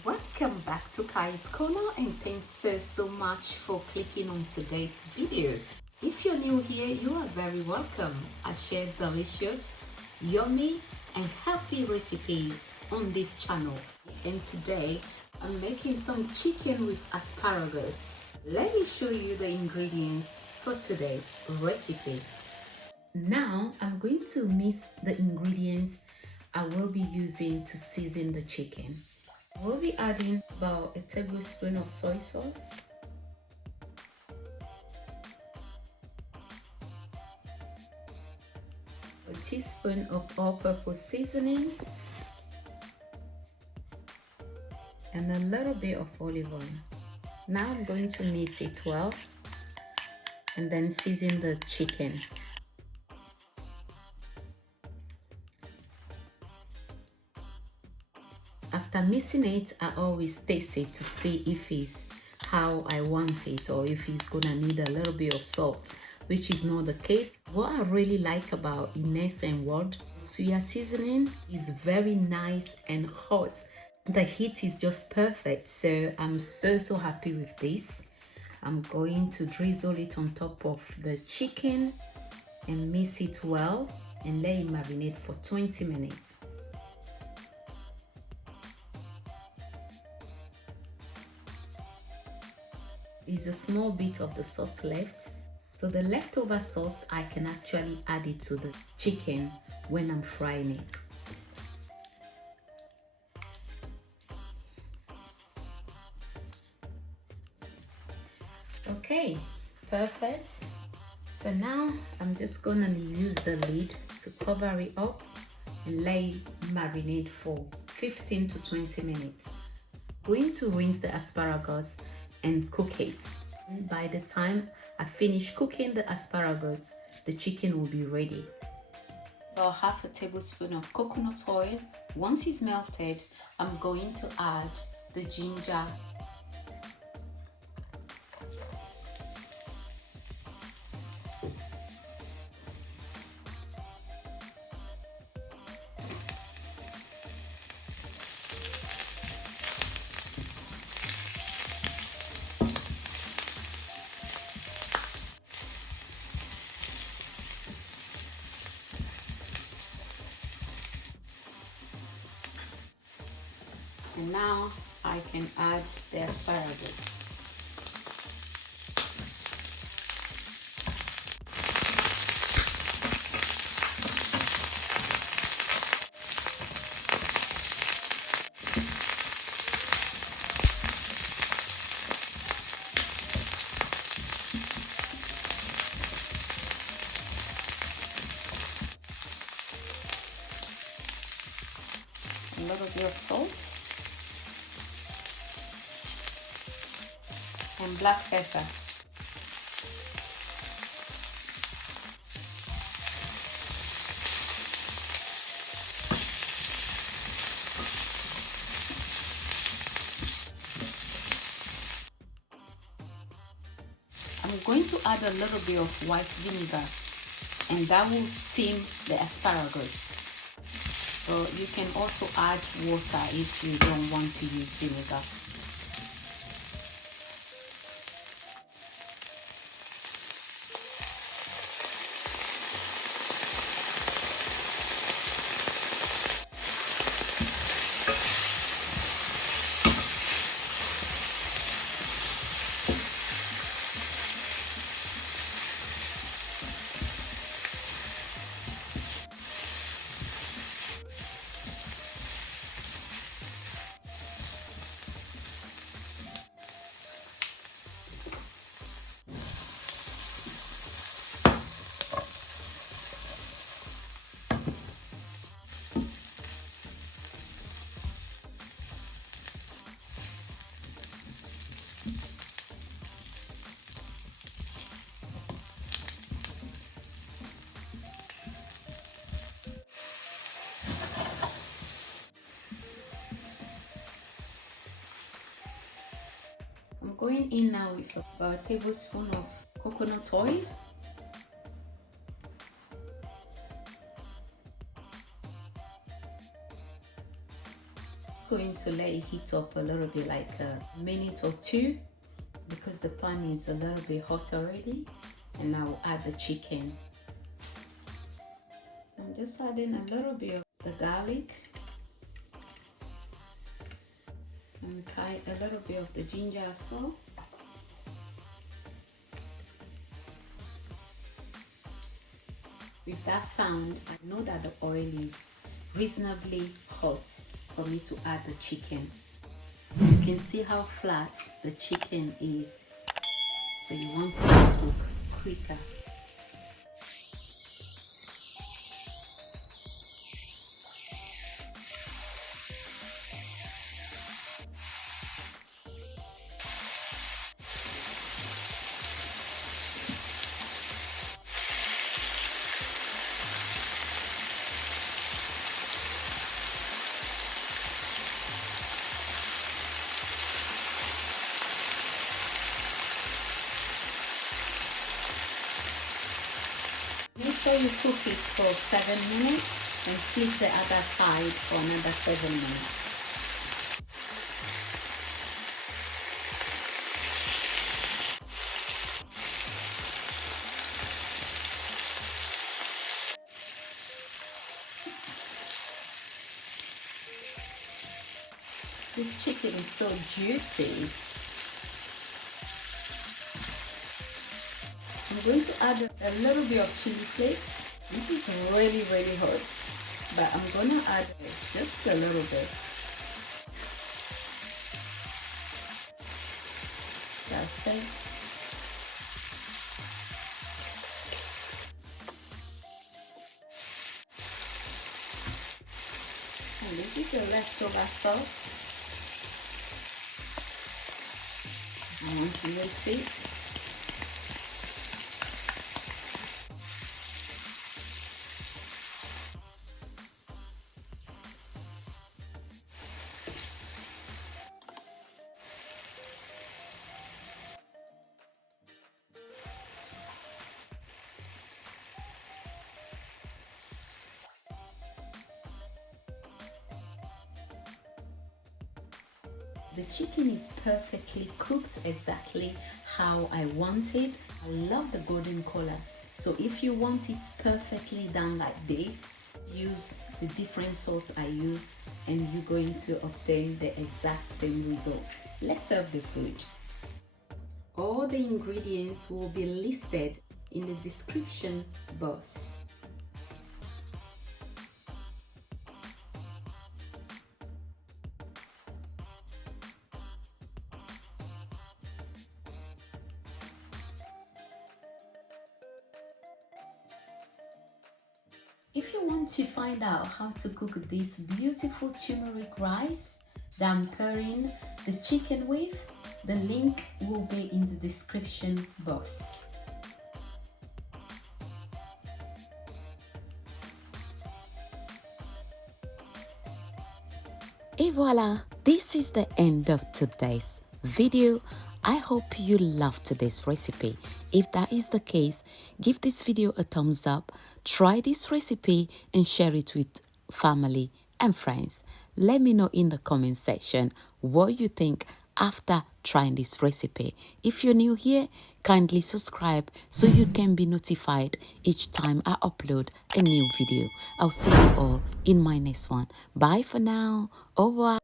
Welcome back to Kayi's Corner, and thanks so much for clicking on today's video. If you're new here, you are very welcome. I share delicious, yummy and healthy recipes on this channel, and today I'm making some chicken with asparagus. Let me show you the ingredients for today's recipe. Now I'm going to mix the ingredients I will be using to season the chicken. We'll be adding about a tablespoon of soy sauce, a teaspoon of all-purpose seasoning, and a little bit of olive oil. Now I'm going to mix it well and then season the chicken. After mixing it, I always taste it to see if it's how I want it or if it's gonna need a little bit of salt, which is not the case. What I really like about Ines and Word Suya Seasoning is very nice and hot. The heat is just perfect, so I'm so happy with this. I'm going to drizzle it on top of the chicken and mix it well and let it marinate for 20 minutes. Is a small bit of the sauce left, so the leftover sauce I can actually add it to the chicken when I'm frying it. Okay, perfect. So now I'm just gonna use the lid to cover it up and let it marinate for 15 to 20 minutes. Going to rinse the asparagus and cook it. By the time I finish cooking the asparagus, the chicken will be ready. About half a tablespoon of coconut oil. Once it's melted, I'm going to add the ginger, and now I can add the asparagus. A little bit of salt and black pepper. I'm going to add a little bit of white vinegar, and that will steam the asparagus. So you can also add water if you don't want to use vinegar. I'm going in now with about a tablespoon of coconut oil. Going going to let it heat up a little bit, like a minute or two, because the pan is a little bit hot already. And I'll add the chicken. I'm just adding a little bit of the garlic and a little bit of the ginger as well. With that sound, I know that the oil is reasonably hot for me to add the chicken. You can see how flat the chicken is, so you want it to cook quicker. Make sure you cook it for 7 minutes and flip the other side for another 7 minutes. This chicken is so juicy. I'm going to add a little bit of chili flakes. This is really hot, but I'm gonna add just a little bit. That's it. And this is the leftover sauce. I want to mix it. The chicken is perfectly cooked exactly how I want it. I love the golden color. So if you want it perfectly done like this, use the different sauce I use and you're going to obtain the exact same result. Let's serve the food. All the ingredients will be listed in the description box. If you want to find out how to cook this beautiful turmeric rice that I'm pairing the chicken with, the link will be in the description box. Et voila, this is the end of today's video. I hope you loved today's recipe. If that is the case, give this video a thumbs up, try this recipe and share it with family and friends. Let me know in the comment section what you think after trying this recipe. If you're new here, kindly subscribe so you can be notified each time I upload a new video. I'll see you all in my next one. Bye for now. Au revoir.